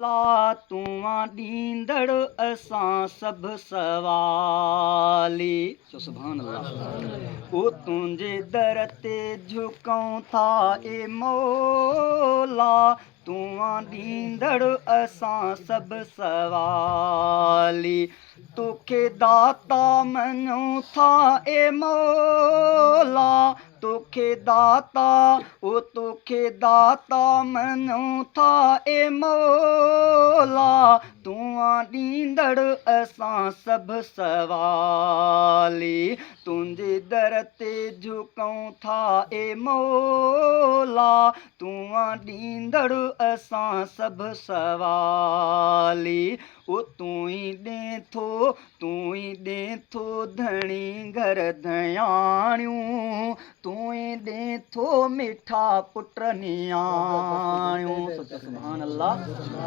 ला तूं ॾींदड़ असां सभु सवाली सुभान अल्लाह। ओ तुंहिंजे दर ते झुकऊं था ए मौला, तूं ॾींदड़ असां सभु सवाली। तोखे दाता मञूं था ए मौला, तोखे दाता ओ तोखे दाता मञूं था ए मौला, तूं ॾींदड़ असां सभु सवाली। तुंहिंजे दर ते झुकऊं था ए मौला, तूं ॾींदड़ असां सभु सवाली। ओ तूं ई ॾे थो तूं ई ॾे थो धणी घर धयाणियूं, तूं ई ॾे थो मिठा पुट नियाणियूं सुभान अल्लाह।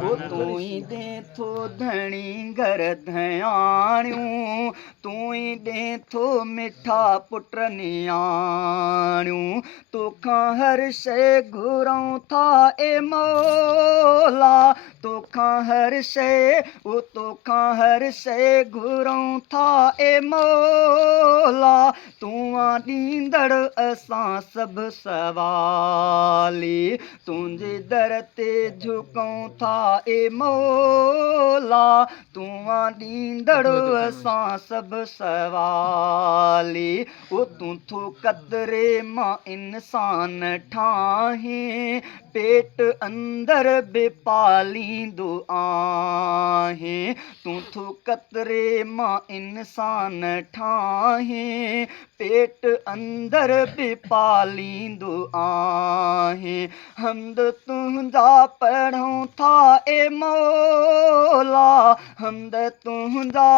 ओ तूं ई ॾे थो धणी घर धयाणियूं, तूं ई ॾे थो मिठा पुट नियाणियूं। तोखां हर शइ घुरूं था ए मौला, तोखां हर शइ ओ तोखां हर शइ घुरूं था ए मौला, तूं ॾींदड़ असां सभु सवाली। तुंहिंजे दर ते झुकऊं था ए मौला, तूं ॾींदड़ असां सभु सवाली। ओ तूं थो क़दरे मां इंसान ठाहीं, पेट अंदर बि पालींदो आहीं। तूं थो क़दरे मां इंसान ठाहीं, पेट अंदर बि पालींदो आहीं। हमद तुंहिंजा पढ़ूं था ए मौला, हमद तुंहिंजा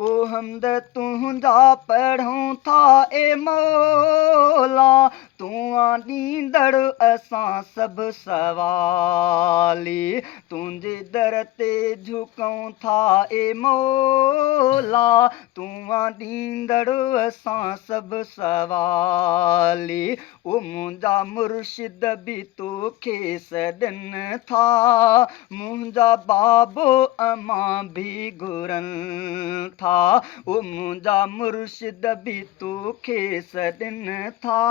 ओ हमद तुंहिंजा पढ़ूं था ए मौला, तूं ॾींदड़ असां सभु सवाली। तुंहिंजे दर ते झुकऊं था ए मौला, तूं ॾींदड़ असां सभु सवाली। ओ मुंहिंजा मुर्शिद बि तोखे सॾनि था, मुंहिंजा बाबो अमा बि घुरनि था। ओ मुंहिंजा मुर्शिद बि तोखे सॾनि था,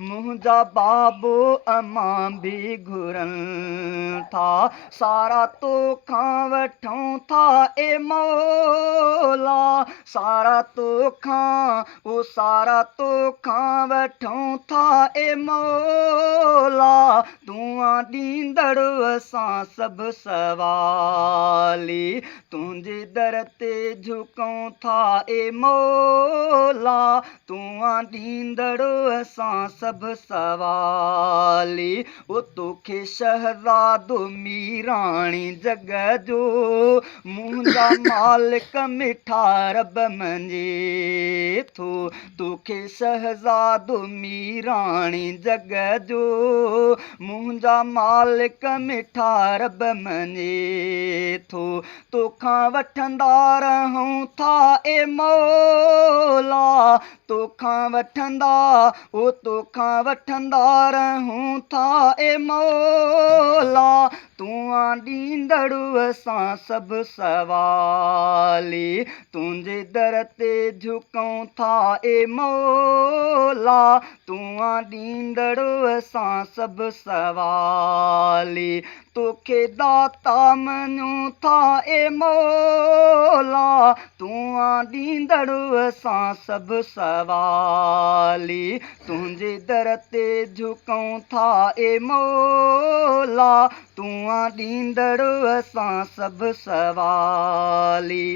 मुंहिंजा बाबो अमा बि घुरनि था। सारा तोखां वठूं था ए मौला, सारा तोखां ओ सारा तोखां वठूं था ए मौला, तूं ॾींदड़ असां सभु सवाली। तुंहिंजे दर ते झुकऊं था ए मौला, तूं ॾींदड़ असां सभु सवाली। ओ तोखे शहज़ादो मीराणी जग जो, मुंहिंजा मालिक मिठा रब मञे थो। तोखे शहज़ादो मीराणी जग जो, मुंहिंजा मालिक मिठा रब मञे थो। तोखां वठंदा रहूं था ए मौला, तोखां वठंदा ओ तोखां वठंदा रहूं था ए मौला, तूं ॾींदड़ असां सभु सवाली। तुंहिंजे दर ते झुकऊं था ए मौला, तूं ॾींदड़ असां सभु सवाली। तोखे दाता मञूं था ए मौला, तूं ॾींदड़ असां सभु सवाली। तुंहिंजे दर ते झुकऊं था ए मौला, तूं ॾींदड़ असां सभु सवाली।